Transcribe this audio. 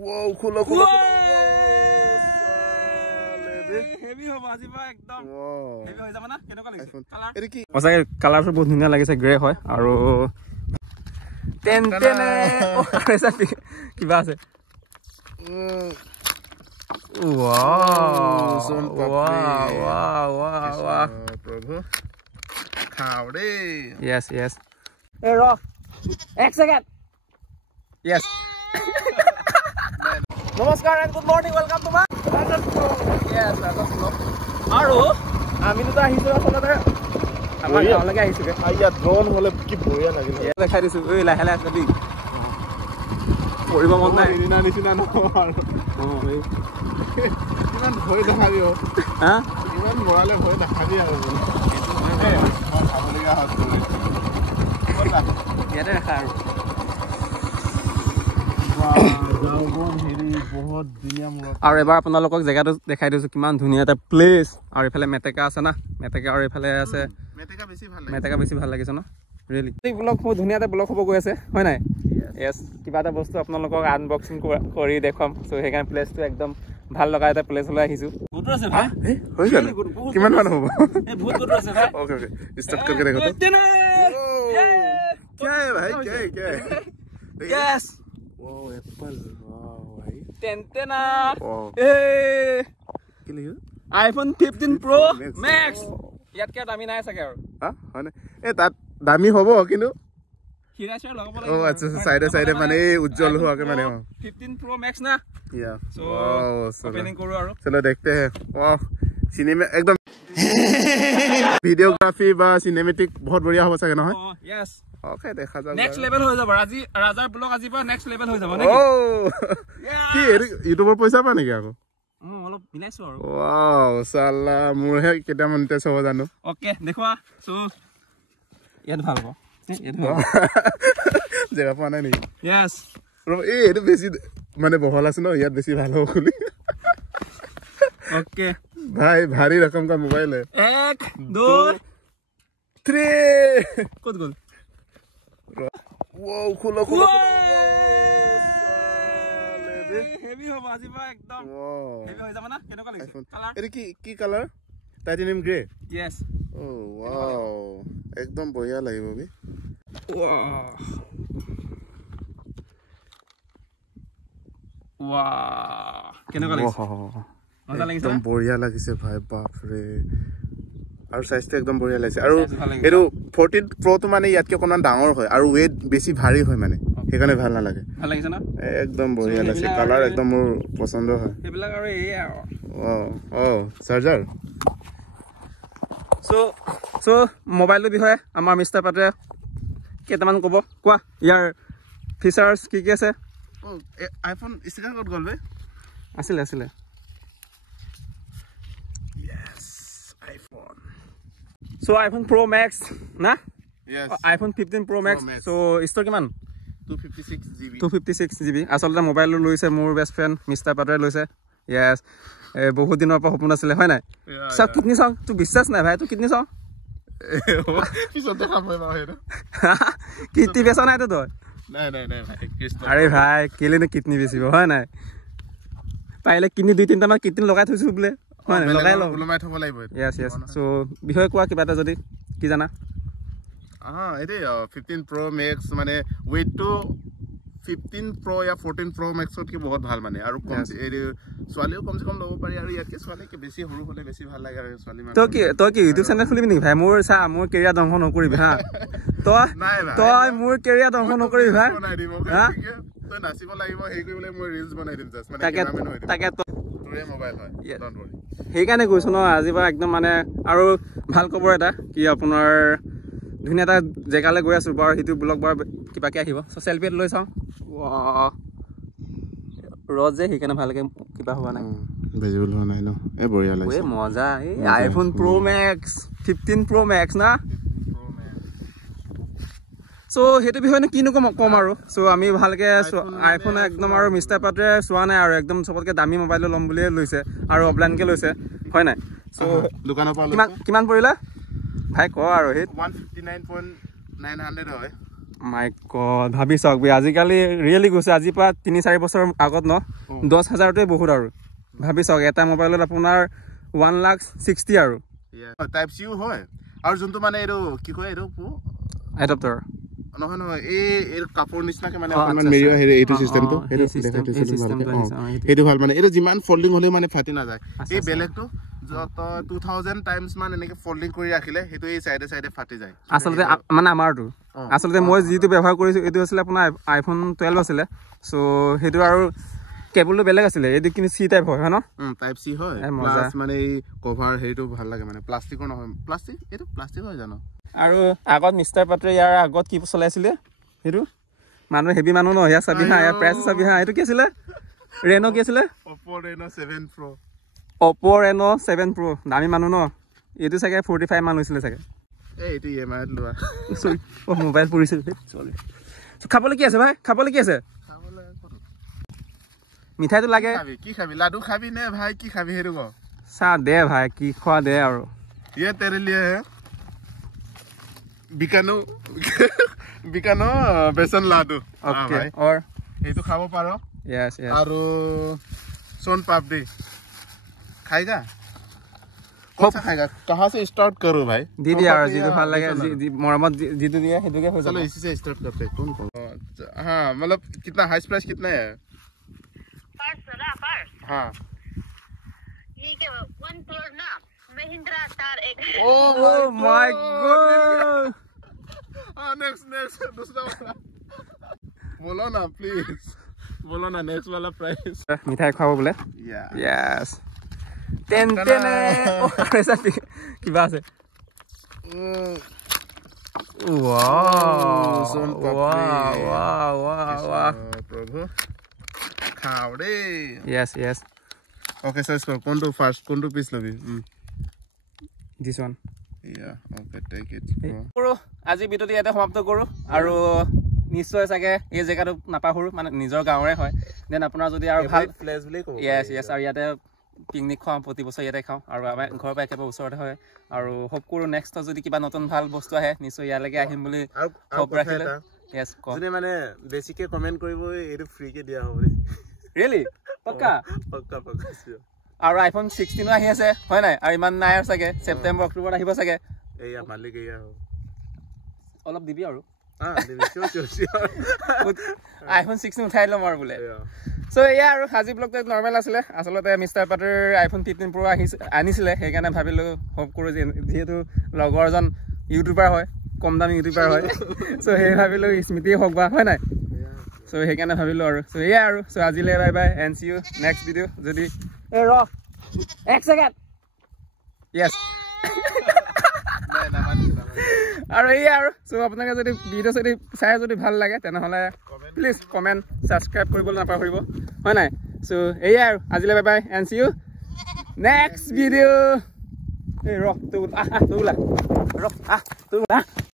Wow, khula khula. Heavy হ'ব আজি পৰা একদম হেভি হৈ যাব না কেনেকুৱা লাগিছে কালাৰ এৰি কি সঁচাকে কালাৰটো বহুত ধুনীয়া লাগিছে গ্ৰে হয় আৰু টেন টেনে কিবা আছে wow Prabhu khao de yes hey ro ek second yes namaskar and good morning welcome to my yes aru ami to ahisu asolate amar gaonlage ahisu ke aya drone hole ki boya lagile dekhai disu oi lahe lahe asbi poriba mon nai nina nisina no কিমান ভয় দেখাবি হা কিমান মৰালে ভয় দেখাবি আৰু খাবলগা হৈছে ইয়াতে দেখা আৰু বহুত ধুনীয়া মূৰত আৰু এবাৰ আপোনালোকক জেগাটো দেখাই দিছো কিমান ধুনীয়া এটা প্লেচ আৰু এফালে মেটেকা আছে না মেটেকা আৰু এফালে আছে মেটেকা বেছি ভাল লাগিছে ন ৰিয়েলি এই ব্লগ বহুত ধুনীয়া এটা ব্লগ হ'ব গৈ আছে হয় নাই yes কিবা এটা বস্তু আপোনালোকক আনবক্সিং কৰি দেখাম সো হেগান প্লেচটো একদম ভাল লগা এটা প্লেচ লৈ আহিছো গুটৰ আছে ভাই হৈ গল কিমান মান হ'ব এই বহুত গুটৰ আছে ভাই ओके स्टार्ट करके देखो तो क्या है भाई क्या yes ओ एप्पल वाओ भाई टेंटेना वाओ ए কি লিখো iPhone 15 Pro Max ইয়াত কে দামি নাই সাকে আৰু হা হনে এ তাত দামি হ'ব কিন্তু হিৰাছৰ লগাব ओ अच्छा साइडे माने उज्जवल हुआ के माने 15 Pro Max ना या सो वाओ ओपनिंग करू আৰু चलो देखते हैं वाओ सिनेमा एकदम वीडियोग्राफी बा सिनेमैटिक बहुत बढ़िया हो सके ना है यस ओके देखा जाओ नेक्स्ट लेवल हो যাব আজি ৰাজাৰ ব্লগ আজি পৰা নেক্সট লেভেল হৈ যাব নেকি ও কি ইউটিউবৰ পইচা পা নেকি আকৌ অলপ মিলাইছো আৰু वाओ साला মোৰ হে কেটা মনতে হ'ব জানো ওকে দেখুৱা সো ইয়াত ভাল হ'ব জেগা পোৱা নাই নেকি यस এই এটো বেছি মানে বহল আছে ন ইয়াত বেছি ভাল হ'ব খুলি ओके भाई भारी रकम का मोबाइल है 1 2 3 कौन गोल वाओ खुला हेवी हो बाजी बा एकदम हेवी हो जाबा ना केनका লাগিছে কালার এৰি কি কালাৰ টাইটানিয়াম গ্ৰে यस ও ওয়াও একদম বঢ়িয়া লাগিব বি वाह কেনকা লাগিছে মজা লাগিছে একদম বঢ়িয়া লাগিছে ভাই বাপ ৰে আৰু সাইজটো একদম বঢ়িয়া লাগিছে আৰু এটো 14 Pro টো মানে ইয়াতকে অকমান ডাঙৰ হয় আৰু ওয়েট বেছি ভাৰী হয় মানে সেইকাৰণে ভাল নালাগে ভাল লাগিছে না একদম বঢ়িয়া লাগিছে কালাৰ একদম মোৰ পছন্দ হয় এবিলাক আৰু এই আৰু ও চাৰ্জাৰ সো মোবাইলৰ বিষয়ে আমাৰ মিষ্টাৰ পাটে কেটামান ক'ব কোৱা ইয়াৰ ফিচাৰ্স কি কি আছে আইফোন স্টিকাৰ ক'ত গ'ল বে আছিলে yes iPhone so iPhone Pro Max na yes iPhone 15 Pro Max so store kiman 256 GB asolta mobile loise মোৰ বেষ্ট ফ্ৰেন্ড মিষ্টাৰ পাটে লৈছে yes বহুত দিনৰ পৰা সপোন আছিল হয় নাই সব কিতনি সং তু বিশ্বাস নাই ভাই তু কিতনি সং পিছত দেখা মই বাহিৰ কিতনি বেছা নাই তো তই নাই ভাই কৃষ্ণ আরে ভাই কেলে নে কিতনি বেছিব হয় নাই পাইলে কিনি দুই তিনটা মান কিতনি লগাই থৈছো বলে হয় নাই লগাই ল ওলমাই থব লাগিব yes সো বিষয় কোৱা কিবা এটা যদি কি জানা এতে 15 Pro Max মানে weight to 15 Pro या 14 Pro Max কি বহুত ভাল মানে আৰু কম সোৱালিও কম সে কম লব পাৰি আৰু ইয়াকে সোৱালি কি বেছি হৰু হলে বেছি ভাল লাগে আৰু সোৱালি মানে তই কি ইউটিউব চেনেল খুলিবি নেকি ভাই মোৰ চা মোৰ কেৰিয়াৰ ধ্বংস নকৰিবি হা তই মোৰ কেৰিয়াৰ ধ্বংস নকৰিবি ভাই বনাই দিব তই নাচিব লাগিব হেই কৰিবলে মই ৰিলস বনাই দিম জাস্ট মানে কেমেৰামেন হৈ দিম তাকে তোৰে মোবাইল হয় ডন্ট वरी সেইকাৰণে কৈছো ন আজি বা একদম মানে আৰু ভাল খবৰ এটা কি আপোনাৰ ধুনীয়া এটা জেগালৈ গৈ আছো বাৰু হিটো ব্লগ বাৰ কিবাকে আহিব সো সেলফি লৈ চাও ৰজ যে সেইকাৰণে ভালকে কিবা হোৱা নাই ভিজুৱেল হোৱা নাই ন এ বঢ়িয়া লাগিছে ওই মজা এই iPhone Pro Max 15 Pro Max না সো হেতু বিষয়ে কিনো কম আৰু সো আমি ভালকে আইফোন একদম আৰু মিষ্টাৰ পাটে চোৱা নাই আৰু একদম সবতকে দামী মোবাইল ল'ম বুলিয়ে লৈছে আৰু অফলাইন কে লৈছে হয় নাই সো দোকানৰ পৰা কিমান পৰিলা ভাই ক আৰু হে 159.900 হয় মাই গড ভাবি চাওক আজিকালি ৰিয়েলি গৈছে আজিৰ পৰা 3-4 বছৰ আগত ন 10,000টোৱে বহুত আৰু ভাবি চাওক এটা মোবাইলত আপোনাৰ 1,60,000 আৰু টাইপ চি হয় আৰু যোনটো মানে এইটো কি কয় এইটো এডাপ্টাৰ নহয় নহয় এই কাপোৰ নিচিনাকে মানে অকমান মেৰিয়া হেৰি এইটো সিস্টেমটো সেইটো ভাল মানে এইটো যিমান ফল্ডিং হলেও মানে ফাটি নাযায় এই বেলেগটো যত 2000 টাইমছ মান এনেকে ফল্ডিং কৰি ৰাখিলে সেইটো এই সাইডে সাইডে ফাটি যায় আসলতে মানে আমাৰটো আসলতে মই যিটো ব্যৱহাৰ কৰিছো এইটো আছিল আপোনাৰ আইফোন 12 আছিল সো সেইটো আৰু কেবলটো বেলেগ আছিল এইটো কিন্তু সি টাইপ হয় ন টাইপ সি হয় প্লাস মানে এই কভাৰ হেৰিটো ভাল লাগে মানে প্লাষ্টিকৰ নহয় প্লাষ্টিক এইটো প্লাষ্টিক হয় জানো আৰু আগত মিষ্টাৰ পাত্ৰে ইয়াৰ আগত কি চলাইছিলে সেইটো মানুহ হেভি মানুহ ন ইয়াৰ চাবি হা ইয়াৰ প্ৰাইচ চাবি হা এইটো কি আছিলে ৰেনো কি আছিলে Oppo Reno 7 Pro দামী মানুহ ন এইটো চাগে 45 মান হৈছিলে চাগে এইটো ইএমআই লোৱা সৰি ও মোবাইল পৰিছিল চলে খাবলৈ কি আছে ভাই খাবলৈ কি আছে মিঠাইটো লাগে কি খাবি লাডু খাবি নে ভাই কি খাবি হেৰু ক চাহ দে ভাই কি খোৱা দে আৰু ये तेरे लिए है बिकानो बेसन लाडू ओके और এইটো খাব পাৰো यस यस আৰু सोन पापड़ी खाएगा खूब खाएगा कहां से स्टार्ट करूं भाई दीदी यार जी तो ভাল লাগে जी मोहम्मद जी तो दिया हेतु के हो चलो इसी से स्टार्ट करते हैं कौन हां मतलब कितना हाई प्राइस कितना है पर्स हां ये के 1 करोड़ ना महिंद्रा तार एक ओह माय गॉड हां नेक्स्ट दूसरा वाला बोलो ना प्लीज बोलो ना नेक्स्ट वाला प्राइस मिठाई खाओ बोले यस टेन ऐसा किबा আছে वाओ वाओ वाओ प्रभु खाओ रे यस यस ओके सो इसको कौन तो फर्स्ट कौन तो पीस लबी दिस वन या ओके टेक इट करो আজি ভিডিওটি ইয়াতে সমাপ্ত কৰো আৰু নিশ্চয় চাগে এই জেগাটো নাপাহৰো মানে নিজৰ গাঁৱৰে হয় দেন আপোনাৰ যদি আৰু ভাল প্লেস বুলি কব यस यस আৰু ইয়াতে পিকনিক খাওঁ প্ৰতি বছৰ ইয়াতে খাওঁ আৰু আমাৰ ঘৰৰ পৰা একেবাৰে ওচৰতে হয় আৰু হোপ কৰো নেক্সট যদি কিবা নতুন ভাল বস্তু আহে নিশ্চয় ইয়ালৈকে আহিম বুলি হোপ ৰাখিলে यस যদি মানে বেছিকে কমেন্ট কৰিব এটো ফ্ৰী কে দিয়া হ'ব ৰিয়েলি পক্কা পক্কা আৰু আইফোন 16 আহি আছে হয় নাই আৰু ইমান নাই চাগে সেপ্টেম্বৰ অক্টোবৰ আহিব চাগে এইয়া মালিক এইয়া অলপ দিবি আৰু দিবি আইফোন 16 উঠাই লম আৰু বোলে সো এয়া আৰু আজি ব্লগটো নৰ্মেল আছিলে আসলতে মিষ্টাৰ পাটাৰ আইফোন 15 প্ৰ আনিছিলে সেইকাৰণে ভাবিলো হোপ কৰো যেহেতু লগৰজন ইউটিউবাৰ হয় কম দামী ইউটিউবাৰ হয় সো সেই ভাবিলো স্মৃতি হওক বা হয় নাই সো সেইকাৰণে ভাবিলো আৰু সো এয়া আৰু সো আজিলে bye bye and C U next video যদি এ ৰ এক সেকেন্ড यस আৰু এয়া আৰু সো আপোনালোকে যদি ভিডিও যদি চাই যদি ভাল লাগে তেনেহলে প্লিজ কমেন্ট সাবস্ক্ৰাইব কৰিবলৈ নাপাহৰিব হয় নাই সো এয়া আৰু আজিলে bye bye and C U next video এই ৰ তুলা ৰ তুলা